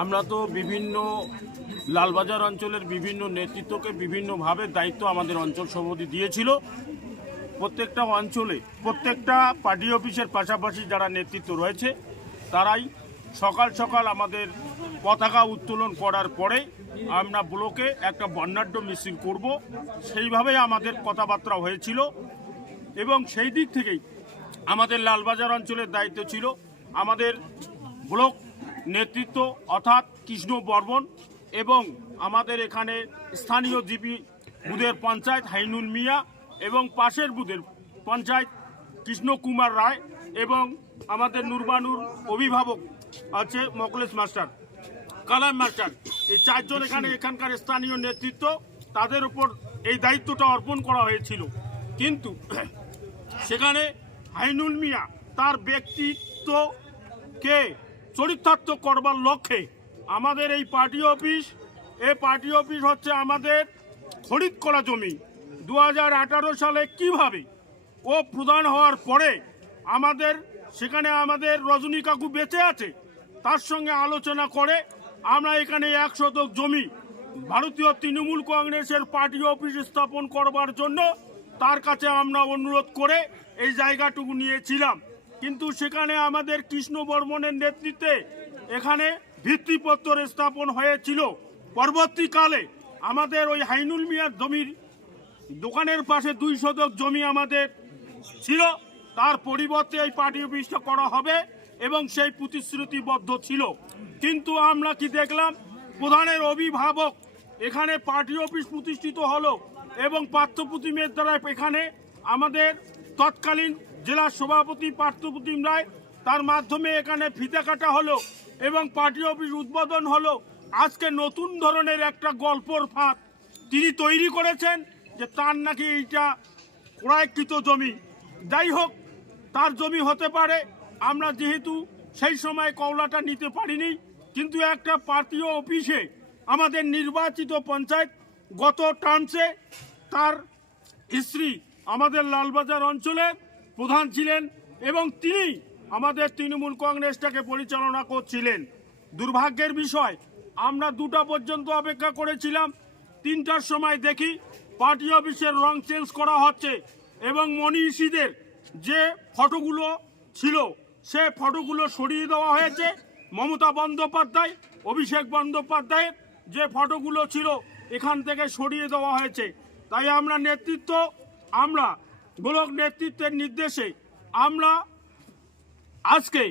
আমরা তো বিভিন্ন লালবাজার অঞ্চলের বিভিন্ন নেতৃত্বকে বিভিন্নভাবে দায়িত্ব আমাদের অঞ্চল সভাপতি দিয়েছিল। প্রত্যেকটা অঞ্চলে, প্রত্যেকটা পার্টি অফিসের পাশাপাশি যারা নেতৃত্ব রয়েছে, তারাই সকাল সকাল আমাদের পতাকা উত্তোলন করার পরে আমরা ব্লকে একটা বর্ণাঢ্য মিছিল করব। সেইভাবেই আমাদের কথাবার্তা হয়েছিল এবং সেই দিক থেকেই আমাদের লালবাজার অঞ্চলের দায়িত্ব ছিল আমাদের ব্লক নেতৃত্ব অর্থাৎ কৃষ্ণ বর্মন এবং আমাদের এখানে স্থানীয় জিপি বুধের পঞ্চায়েত হাইনুল মিয়া এবং পাশের বুধের পঞ্চায়েত কৃষ্ণ কুমার রায় এবং আমাদের নুরবানুর অভিভাবক আছে মকলেশ মাস্টার। কালাম মাস্টার এই চারজন এখানে, এখানকার স্থানীয় নেতৃত্ব, তাদের উপর এই দায়িত্বটা অর্পণ করা হয়েছিল। কিন্তু সেখানে হাইনুল মিয়া তার ব্যক্তিত্বকে চরিতার্থ করবার লক্ষ্যে আমাদের এই পার্টি অফিস, এই পার্টি অফিস হচ্ছে আমাদের খরিদ করা জমি। দু হাজার আঠারো সালে কীভাবে ও প্রধান হওয়ার পরে আমাদের, সেখানে আমাদের রজনী কাকু বেঁচে আছে, তার সঙ্গে আলোচনা করে আমরা এখানে এক শতক জমি ভারতীয় তৃণমূল কংগ্রেসের পার্টি অফিস স্থাপন করবার জন্য তার কাছে আমরা অনুরোধ করে এই জায়গাটুকু নিয়েছিলাম। কিন্তু সেখানে আমাদের কৃষ্ণ বর্মনের নেতৃত্বে এখানে ভিত্তিপত্র স্থাপন হয়েছিল। পরবর্তীকালে আমাদের ওই হাইনুল মিয়ার জমির দোকানের পাশে দুই শতক জমি আমাদের ছিল। তার পরিবর্তে এই পার্টি অফিসটা করা হবে। এবং সেই প্রতিশ্রুতিবদ্ধ ছিল। কিন্তু আমরা কি দেখলাম? প্রধানের অভিভাবক এখানে পার্টি অফিস প্রতিষ্ঠিত হলো এবং পার্থপ্রতিমের দ্বারা এখানে আমাদের তৎকালীন জেলা সভাপতি পার্থপ্রতিম রায় তার মাধ্যমে এখানে ফিতে কাটা হলো এবং পার্টি অফিস উদ্বোধন হলো। আজকে নতুন ধরনের একটা গল্পর ফাঁদ তিনি তৈরি করেছেন যে তার নাকি এইটা ক্রয়কৃত জমি। যাই হোক, তার জমি হতে পারে আমরা যেহেতু সেই সময় কওলাটা নিতে পারিনি, কিন্তু একটা পার্টি অফিসে আমাদের নির্বাচিত পঞ্চায়েত গত টার্মসে তার স্ত্রী আমাদের লালবাজার অঞ্চলের প্রধান ছিলেন এবং তিনি আমাদের তৃণমূল কংগ্রেসটাকে পরিচালনা করছিলেন। দুর্ভাগ্যের বিষয়, আমরা দুটা পর্যন্ত অপেক্ষা করেছিলাম, তিনটার সময় দেখি পার্টি অফিসের রং চেঞ্জ করা হচ্ছে এবং মনীষীদের যে ফটোগুলো ছিল সে ফটোগুলো সরিয়ে দেওয়া হয়েছে। মমতা বন্দ্যোপাধ্যায়, অভিষেক বন্দ্যোপাধ্যায়ের যে ফটোগুলো ছিল, এখান থেকে সরিয়ে দেওয়া হয়েছে। তাই আমরা নেতৃত্ব, আমরা ব্লক নেতৃত্বের নির্দেশে আমরা আজকে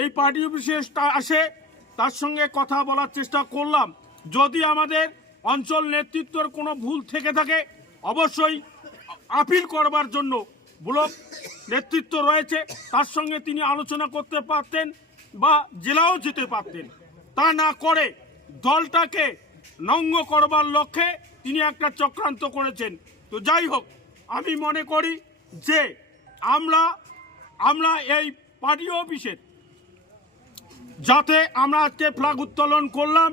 এই পার্টি অফিসে আসে, তার সঙ্গে কথা বলার চেষ্টা করলাম। যদি আমাদের অঞ্চল নেতৃত্বের কোনো ভুল থেকে থাকে, অবশ্যই আপিল করবার জন্য ব্লক নেতৃত্ব রয়েছে, তার সঙ্গে তিনি আলোচনা করতে পারতেন বা জেলাও যেতে পারতেন। তা না করে দলটাকে নঙ্গ করবার লক্ষ্যে তিনি একটা চক্রান্ত করেছেন। তো যাই হোক, আমি মনে করি যে আমরা আমরা এই পার্টি অফিসের যাতে আমরা আজকে ফ্ল্যাগ উত্তোলন করলাম,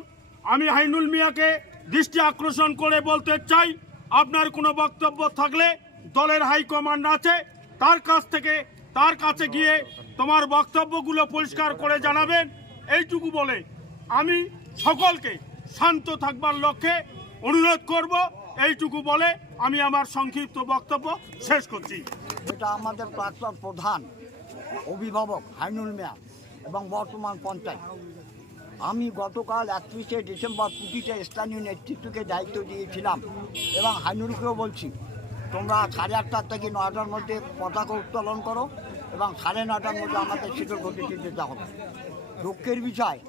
আমি হাইনুল মিয়াকে দৃষ্টি আকর্ষণ করে বলতে চাই, আপনার কোনো বক্তব্য থাকলে দলের হাইকমান্ড আছে, তার কাছ থেকে, তার কাছে গিয়ে তোমার বক্তব্যগুলো পরিষ্কার করে জানাবেন। এইটুকু বলে আমি সকলকে শান্ত থাকবার লক্ষ্যে অনুরোধ করব। এইটুকু বলে আমি আমার সংক্ষিপ্ত বক্তব্য শেষ করছি। এটা আমাদের প্রাক্তন প্রধান, অভিভাবক হাইনুল মিয়া এবং বর্তমান পঞ্চায়েত। আমি গতকাল একত্রিশে ডিসেম্বর প্রতিটা স্থানীয় নেতৃত্বকে দায়িত্ব দিয়েছিলাম এবং হাইনুলকেও বলছি তোমরা সাড়ে আটটার থেকে নয়টার মধ্যে পতাকা উত্তোলন করো এবং সাড়ে নটার মধ্যে আমাদের শীতল গতিতে যেতে হবে। দুঃখের বিষয়,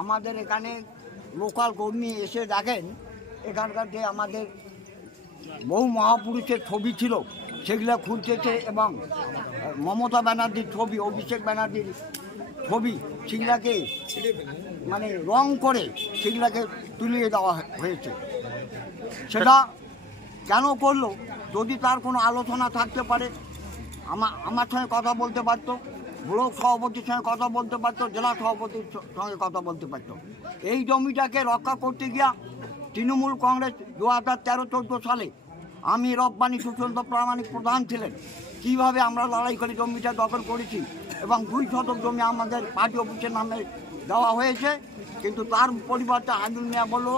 আমাদের এখানে লোকাল কর্মী এসে দেখেন, এখানকার যে আমাদের বহু মহাপুরুষের ছবি ছিল, সেগুলো খুলতেছে এবং মমতা ব্যানার্জির ছবি, অভিষেক ব্যানার্জির ছবি, সেগুলাকে মানে রং করে সেগুলাকে তুলিয়ে দেওয়া হয়েছে। সেটা কেন করল? যদি তার কোনো আলোচনা থাকতে পারে আমার আমার সঙ্গে কথা বলতে পারতো, ব্লক সভাপতির সঙ্গে কথা বলতে পারতো, জেলা সভাপতির সঙ্গে কথা বলতে পারতো। এই জমিটাকে রক্ষা করতে গিয়া তৃণমূল কংগ্রেস দু হাজার তেরো চোদ্দ সালে আমি রব্বানি সুচন্ত প্রামাণিক প্রধান ছিলেন। কীভাবে আমরা লড়াই করে জমিটা দখল করেছি এবং দুই শতক জমি আমাদের পার্টি অফিসের নামে দেওয়া হয়েছে, কিন্তু তার পরিবর্তে হাজুল মিয়া বলল,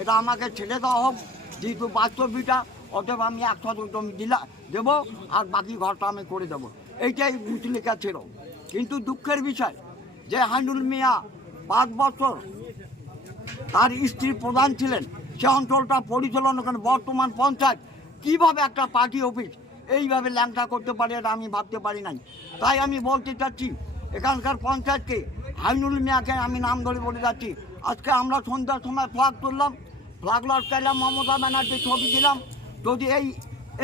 এটা আমাকে ছেড়ে দেওয়া হোক, যেহেতু বাস্তবিটা অতএব আমি এক শতক জমি দিলা, দেবো আর বাকি ঘরটা আমি করে দেবো। এইটাই লেখা ছিল। কিন্তু দুঃখের বিষয়, যে হাইনুল মিয়া পাঁচ বছর তার স্ত্রী প্রধান ছিলেন, সে অঞ্চলটা পরিচালনা করেন বর্তমান পঞ্চায়েত, কীভাবে একটা পার্টি অফিস এইভাবে ল্যাংটা করতে পারে এটা আমি ভাবতে পারি নাই। তাই আমি বলতে চাচ্ছি, এখানকার পঞ্চায়েতকে হাইনুল মিয়াকে আমি নাম ধরে বলে যাচ্ছি। আজকে আমরা সন্ধ্যার সময় ফ্লাগ তুললাম ফ্লাগ লটকাইলাম মমতা ব্যানার্জির ছবি দিলাম যদি এই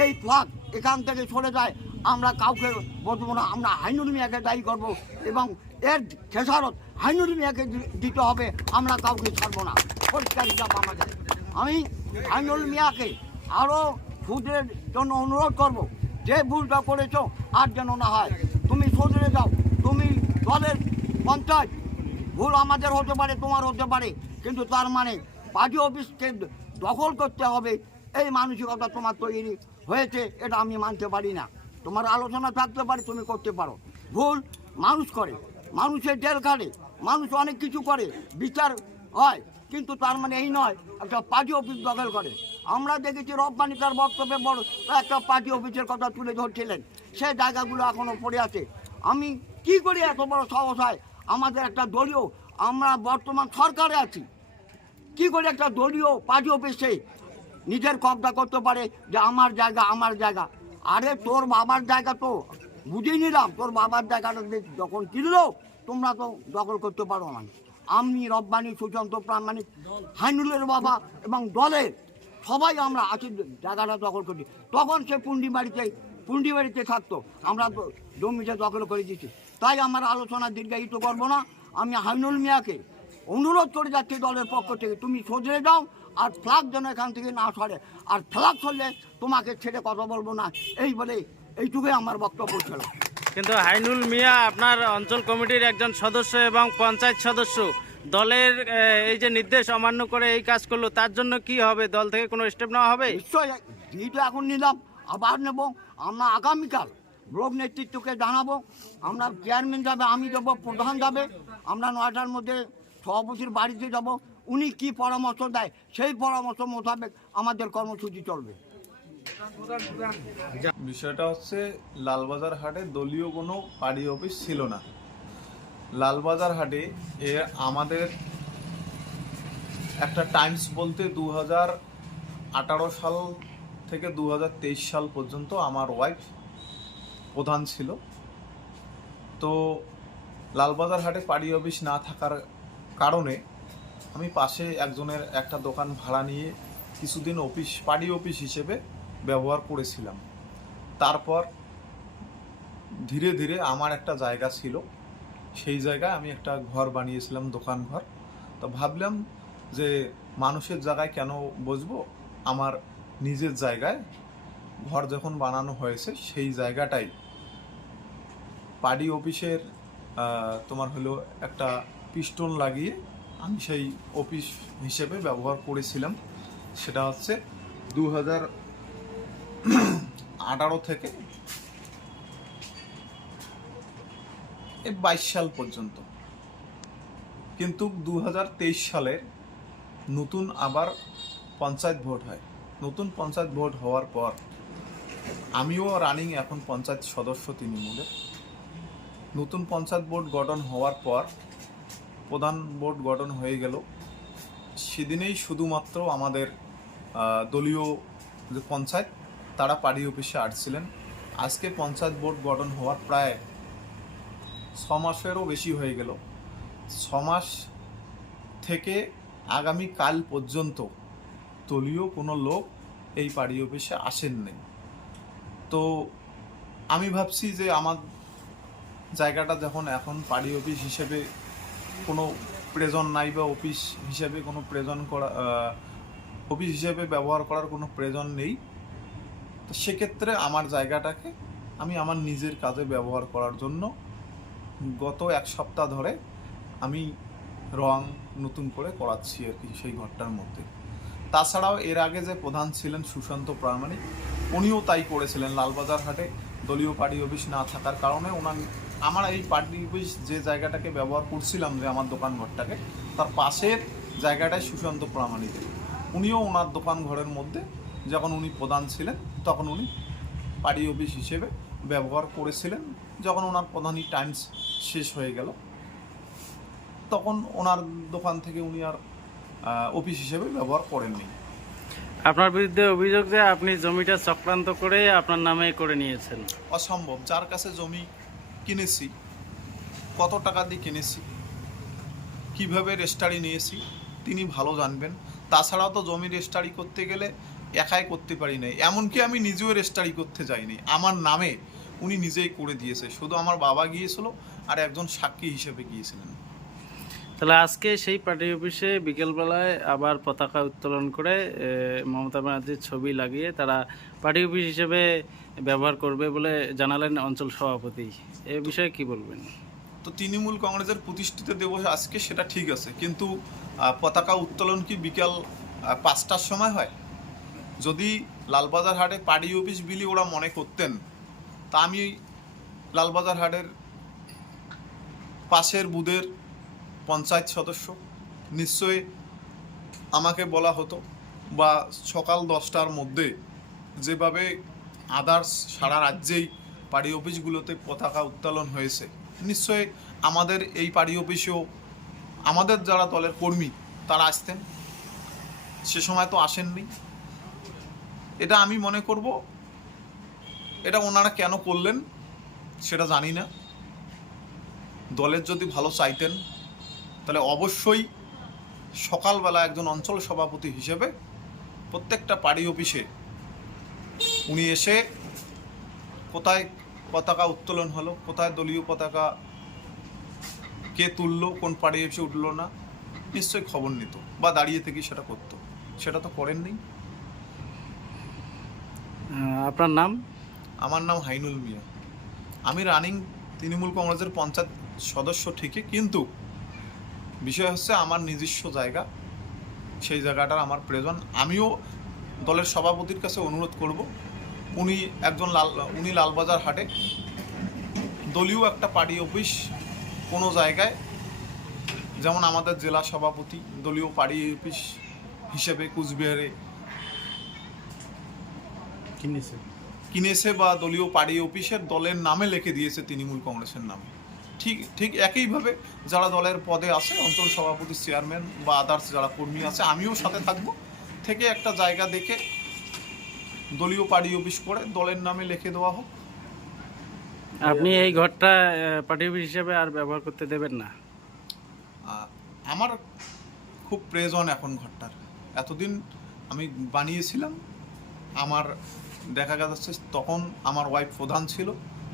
এই ফ্লাগ এখান থেকে সরে যায়, আমরা কাউকে বলব না, আমরা হাইনুল মিয়াকে দায়ী করব এবং এর খেসারত হাইনুল মিয়াকে দিতে হবে, আমরা কাউকে ছাড়বো না। পরিষ্কার হিসাব আমাদের। আমি হাইনুল মিয়াকে আরও সুদের জন্য অনুরোধ করব, যে ভুলটা করেছ আর যেন না হয়। তুমি সুদরে যাও, তুমি দলের পঞ্চায়েত, ভুল আমাদের হতে পারে, তোমার হতে পারে, কিন্তু তার মানে পার্টি অফিসকে দখল করতে হবে এই মানসিকতা তোমার তৈরি হয়েছে, এটা আমি মানতে পারি না। তোমার আলোচনা থাকতে পারে, তুমি করতে পারো। ভুল মানুষ করে, মানুষের জেল খাটে, মানুষ অনেক কিছু করে, বিচার হয়, কিন্তু তার মানে এই নয়, একটা পার্টি অফিস দখল করে। আমরা দেখেছি রব্বানি তার বক্তব্যে বড়, একটা পার্টি অফিসের কথা তুলে ধরছিলেন। সে জায়গাগুলো এখনও পড়ে আছে। আমি কি করি এত বড় সাহস হয়? আমাদের একটা দলীয়, আমরা বর্তমান সরকারে আছি। কি করে একটা দলীয় পার্টি অফিসে নিজের কবজা করতে পারে যে আমার জায়গা আমার জায়গা। আরে, তোর বাবার জায়গা তো। বুঝেই নিলাম, তোর বাবার জায়গাটা যখন কিনলো, তোমরা তো দখল করতে পারো না। আমি রব্বানি, সুশান্ত প্রামাণিক হাইনুলের বাবা এবং দলের সবাই আমরা আছি জায়গাটা দখল করি। তখন সে পুন্ডি বাড়িতে পুন্ডি বাড়িতে থাকতো। আমরা জমিতে দখল করে দিচ্ছি তাই আমার আলোচনা দীর্ঘায়িত করব না। আমি হাইনুল মিয়াকে অনুরোধ করে যাচ্ছি দলের পক্ষ থেকে, তুমি সজরে যাও আর ফ্ল্যাগ যেন এখান থেকে না সরে। আর ফ্ল্যাগ সরলে তোমাকে ছেড়ে কথা বলব না। এই বলে এইটুকুই আমার বক্তব্য ছিল। কিন্তু হাইনুল মিয়া আপনার অঞ্চল কমিটির একজন সদস্য এবং পঞ্চায়েত সদস্য দলের এই যে নির্দেশ অমান্য করে এই কাজ করল তার জন্য কি হবে? দল থেকে কোনো স্টেপ নেওয়া হবে? নিশ্চয়ই যেহেতু এখন নিলাম আবার নেব। আমরা আগামীকাল ব্লক নেতৃত্বকে জানাব। আমরা চেয়ারম্যান যাবে আমি যাব প্রধান যাবে। আমরা নয়টার মধ্যে সভাপতির বাড়িতে যাব। উনি কি পরামর্শ দেয়, সেই পরামর্শ মোতাবেক আমাদের কর্মসূচি চলবে। বিষয়টা হচ্ছে, লালবাজার হাটে দলীয় কোনো পার্টি অফিস ছিল না। লালবাজার হাটে এ আমাদের একটা টাইমস বলতে দু হাজার আঠারো সাল থেকে দু হাজার তেইশ সাল পর্যন্ত আমার ওয়াইফ প্রধান ছিল। তো লালবাজার হাটে পার্টি অফিস না থাকার কারণে আমি পাশে একজনের একটা দোকান ভাড়া নিয়ে কিছুদিন অফিস, পার্টি অফিস হিসেবে ব্যবহার করেছিলাম। তারপর ধীরে ধীরে আমার একটা জায়গা ছিল। সেই জায়গায় আমি একটা ঘর বানিয়েছিলাম, দোকান ঘর। তো ভাবলাম যে মানুষের জায়গায় কেন বসবো? আমার নিজের জায়গায় ঘর যখন বানানো হয়েছে, সেই জায়গাটাই। পার্টি অফিসের তোমার হলো একটা পিস্টন লাগিয়ে আমি সেই অফিস হিসেবে ব্যবহার করেছিলাম। সেটা হচ্ছে দু হাজার আঠারো থেকে বাইশ সাল পর্যন্ত। কিন্তু দু হাজার তেইশ সালে নতুন আবার পঞ্চায়েত ভোট হয়। নতুন পঞ্চায়েত ভোট হওয়ার পর আমিও রানিং এখন পঞ্চায়েত সদস্য তৃণমূলের। নতুন পঞ্চায়েত বোর্ড গঠন হওয়ার পর প্রধান বোর্ড গঠন হয়ে গেল। সেদিনেই শুধুমাত্র আমাদের দলীয় যে পঞ্চায়েত, তারা পার্টি অফিসে আসছিলেন। আজকে পঞ্চায়েত বোর্ড গঠন হওয়ার প্রায় ছ মাসেরও বেশি হয়ে গেল। ছ মাস থেকে আগামী কাল পর্যন্ত দলীয় কোনো লোক এই পার্টি অফিসে আসেননি। তো আমি ভাবছি যে আমার জায়গাটা যখন এখন পার্টি অফিস হিসেবে কোনো প্রেজন নাই বা অফিস হিসেবে কোনো প্রেজন করা অফিস হিসেবে ব্যবহার করার কোনো প্রয়োজন নেই। তো সেক্ষেত্রে আমার জায়গাটাকে আমি আমার নিজের কাজে ব্যবহার করার জন্য গত এক সপ্তাহ ধরে আমি রং নতুন করে করাচ্ছি আর কি সেই ঘরটার মধ্যে। তাছাড়াও এর আগে যে প্রধান ছিলেন সুশান্ত প্রামাণিক, উনিও তাই করেছিলেন। লালবাজার হাটে দলীয় পার্টি অফিস না থাকার কারণে ওনার আমার এই পার্টি অফিস যে জায়গাটাকে ব্যবহার করছিলাম যে আমার দোকান ঘরটাকে তার পাশের জায়গাটায় সুশান্ত প্রামাণিকের উনিও ওনার দোকান ঘরের মধ্যে যখন উনি প্রধান ছিলেন তখন উনি পার্টি অফিস হিসেবে ব্যবহার করেছিলেন। যখন ওনার প্রধানই টাইমস শেষ হয়ে গেল তখন ওনার দোকান থেকে উনি আর অফিস হিসেবে ব্যবহার করেননি। আপনার বিরুদ্ধে অভিযোগ যে আপনি জমিটা চক্রান্ত করে আপনার নামে করে নিয়েছেন। অসম্ভব। যার কাছে জমি কিনেছি, কত টাকা দিয়ে কিনেছি, কীভাবে রেস্টারি নিয়েছি, তিনি ভালো জানবেন। তাছাড়াও তো জমি রেস্টারি করতে গেলে একাই করতে পারি নাই, এমনকি আমি নিজেও রেস্টারি করতে যাইনি। আমার নামে উনি নিজেই করে দিয়েছে, শুধু আমার বাবা গিয়েছিল আর একজন সাক্ষী হিসেবে গিয়েছিলেন। তাহলে আজকে সেই পার্টি অফিসে বিকেলবেলায় আবার পতাকা উত্তোলন করে মমতা ব্যানার্জির ছবি লাগিয়ে তারা পার্টি অফিস হিসেবে ব্যবহার করবে বলে জানালেন অঞ্চল সভাপতি। এ বিষয়ে কি বলবেন? তো তৃণমূল কংগ্রেসের প্রতিষ্ঠিত দিবস আজকে সেটা ঠিক আছে কিন্তু পতাকা উত্তোলন কি বিকাল পাঁচটার সময় হয়? যদি লালবাজার হাটে পার্টি অফিস বিলি ওরা মনে করতেন তা আমি লালবাজার হাটের পাশের বুধের পঞ্চায়েত সদস্য, নিশ্চয়ই আমাকে বলা হতো বা সকাল দশটার মধ্যে যেভাবে আদার্স সারা রাজ্যেই পাড়ি অফিসগুলোতে পতাকা উত্তোলন হয়েছে, নিশ্চয়ই আমাদের এই পাড়ি অফিসেও আমাদের যারা দলের কর্মী তারা আসতেন, সে সময় তো আসেননি। এটা আমি মনে করব, এটা ওনারা কেন করলেন সেটা জানি না। দলের যদি ভালো চাইতেন তাহলে অবশ্যই সকালবেলা একজন অঞ্চল সভাপতি হিসেবে প্রত্যেকটা পার্টি অফিসে উনি এসে কোথায় পতাকা উত্তোলন হলো কোথায় দলীয় পতাকা কে তুললো কোন পার্টি অফিসে উঠল না নিশ্চয়ই খবর নিত বা দাঁড়িয়ে থেকে সেটা করতো। সেটা তো করেননি আপনার নাম? আমার নাম হাইনুল মিয়া। আমি রানিং তৃণমূল কংগ্রেসের পঞ্চায়েত সদস্য ঠিকই কিন্তু বিষয় হচ্ছে আমার নিজস্ব জায়গা। সেই জায়গাটার আমার প্রয়োজন। আমিও দলের সভাপতির কাছে অনুরোধ করব উনি একজন লাল উনি লালবাজার হাটে। দলীয় একটা পার্টি অফিস কোনো জায়গায় যেমন আমাদের জেলা সভাপতি দলীয় পার্টি অফিস হিসেবে কুচবিহারে কিনেছে। কিনেছে বা দলীয় পার্টি অফিসের দলের নামে লিখে দিয়েছে তৃণমূল কংগ্রেসের নামে। ঠিক ঠিক একইভাবে যারা দলের পদে আছে অঞ্চল সভাপতি চেয়ারম্যান বা আদার্স যারা কর্মী আছে আমিও সাথে থাকব। থেকে একটা জায়গা দেখে দলীয় পার্টি অফিস করে দলের নামে লিখে দেওয়া হোক। আপনি এই ঘরটা পার্টি অফিস হিসেবে আর ব্যবহার করতে দেবেন না। আমার খুব প্রয়োজন এখন ঘরটার। এতদিন আমি বানিয়েছিলাম আমার দেখা যাচ্ছে তখন আমার ওয়াইফ প্রধান ছিল।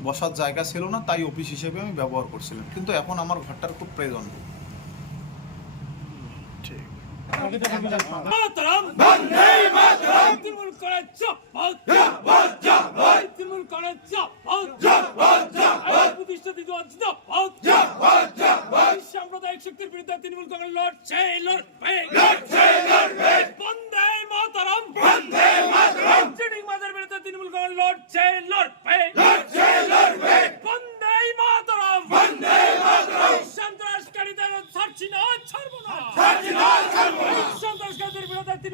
বসার জায়গা ছিল না, তাই অফিস হিসেবে আমি ব্যবহার করছিলাম। কিন্তু এখন আমার ঘরটার খুব প্রয়োজন ঠিক মাতরম বন্দে মাতরম তৃণমূল করে চপ্পল জবাব জবাব তৃণমূল করে চপ্পল জবাব জবাব প্রতিষ্ঠা দিবস চপ্পল জবাব জবাব সাম্প্রদায়িক শক্তির বিরুদ্ধে তৃণমূল কংগ্রেস লড়ছে লড়বে। লড়ছে লড়বে। বন্দে মাতরম। বন্দে মাতরম। চিটিং মাদের বিরুদ্ধে তৃণমূল কংগ্রেস লড়ছে লড়বে। লড়ছে লড়বে। বন্দে মাতরম। বন্দে মাতরম। সন্ত্রাসকারীদের ছাড়ছি না ছাড়বো না। ছাড়ছি না।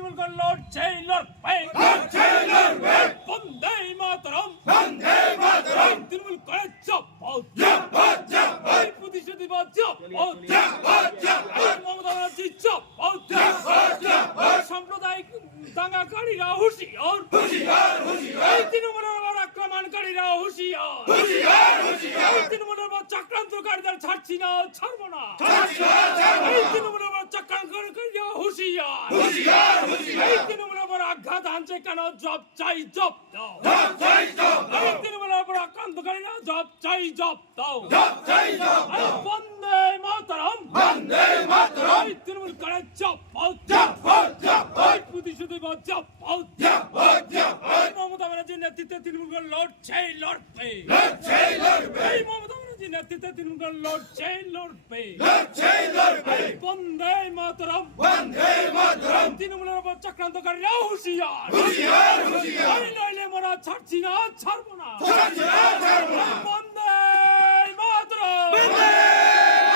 সন্ত্রাসকারীদের বিরুদ্ধে তৃণমূল কংগ্রেস লড়ছে লড়বে লড়ছে লড়বে বন্দে মাতরম বন্দে মাতরম তৃণমূল করে চপ্পল জবাব জবাব প্রতিশ্রুতি বা চপ্পল জবাব জবাব মমতা ব্যানার্জি চপ্পল জবাব জবাব সাম্প্রদায়িক দাঙ্গাকারীরা হুঁশিয়ার হুঁশিয়ার হুঁশিয়ার এই তৃণমূলের উপর আক্রমণকারীরা হুঁশিয়ার হুঁশিয়ার হুঁশিয়ার এই তৃণমূলের উপর চক্রান্তকারীদের ছাড়ছি না ছাড়বো না এই তৃণমূলের উপর চক্রান্তকারীরা হুঁশিয়ার। হুঁশিয়ার হুঁশিয়ার। এই তৃণমূলের উপর আঘাত হানছে কেন? জব চাই জব দাও। জব চাই জব এই তৃণমূলের উপর আক্রান্তকারীরা জব চাই জব দাও। জব চাই জব দাও। বন্দে মাতরম। বন্দে মাতরম। এই তৃণমূল করে জব জব জব এই প্রতিশোধ বা জব জব জব মমতা ব্যানার্জির নেতৃত্বে তৃণমূল লড়ছে লড়বে লড়ছে লড়বে এই মমতা মোদী নেতৃত্বে তৃণমূল লড়ছে লড়বে বন্দে মাতরম। বন্দে মাতরম। তৃণমূলের উপর চক্রান্তকারীরা হুঁশিয়ার হুঁশিয়ার হুঁশিয়ার নইলে মোরা ছাড়ছি না ছাড়বো না ছাড়ছি না ছাড়বো না বন্দে মাতরম বন্দে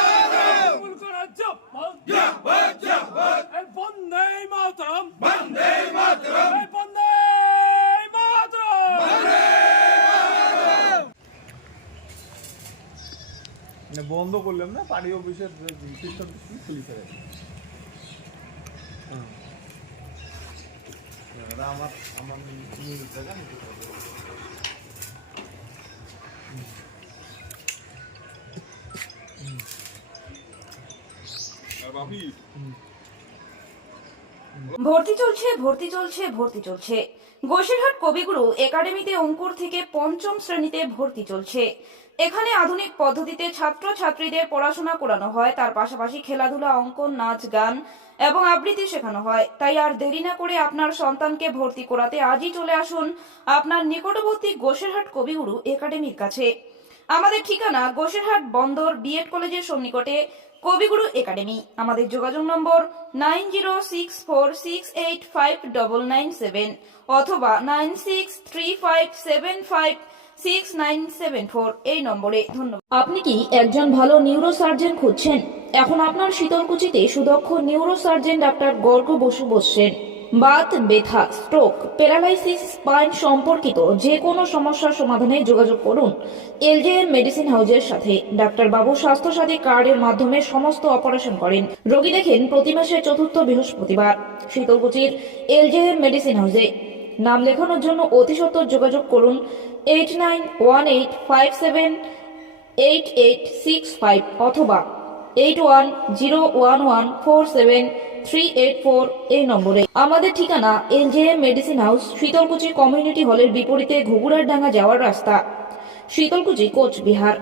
মাতরম তৃণমূল বন্দে মাতরম বন্দে মাতরম বন্দে মাতরম মানে বন্ধ করলাম না পার্টি অফিসের সিস্টেম পুলিশের আমার আমার ভর্তি চলছে ভর্তি চলছে ভর্তি চলছে। গোসিরহাট কবিগুরু একাডেমিতে অঙ্কুর থেকে পঞ্চম শ্রেণীতে ভর্তি চলছে। এখানে আধুনিক পদ্ধতিতে ছাত্র ছাত্রীদের পড়াশোনা করানো হয়, তার পাশাপাশি খেলাধুলা, অঙ্কন, নাচ, গান এবং আবৃত্তি শেখানো হয়। তাই আর দেরি না করে আপনার সন্তানকে ভর্তি করাতে আজই চলে আসুন আপনার নিকটবর্তী গোসিরহাট কবিগুরু একাডেমির কাছে। আমাদের ঠিকানা গোসেরহাট বন্দর বিএড কলেজের সন্নিকটে। কবিগুরু একাডেমি। আমাদের যোগাযোগ নম্বর nine zero six four six eight five double nine seven অথবা nine six three five seven five six nine seven four এই নম্বরে ধন্যবাদ। আপনি কি একজন ভালো নিউরো সার্জন খুঁজছেন? এখন আপনার শীতলকুচিতে সুদক্ষ neuro surgeon doctor Garg Basu বসছেন। বাত, ব্যথা স্ট্রোক প্যারালাইসিস স্পাইন সম্পর্কিত যে কোনো সমস্যার সমাধানে যোগাযোগ করুন। এলজেএম মেডিসিন হাউজের সাথে ডাক্তার বাবু স্বাস্থ্যসাথী কার্ডের মাধ্যমে সমস্ত অপারেশন করেন। রোগী দেখেন, প্রতি মাসের চতুর্থ বৃহস্পতিবার শীতলকুচির এলজেএম মেডিসিন হাউসে নাম লেখানোর জন্য অতি সত্বর যোগাযোগ করুন eight nine one eight five seven eight eight six five অথবা eight one zero one one four seven three eight four এই নম্বরে। আমাদের ঠিকানা LJM medicine house, Sitalkuchi community হলের বিপরীতে ঘুঘুরার ডাঙ্গা যাওয়ার রাস্তা। শীতলকুচি, কোচবিহার।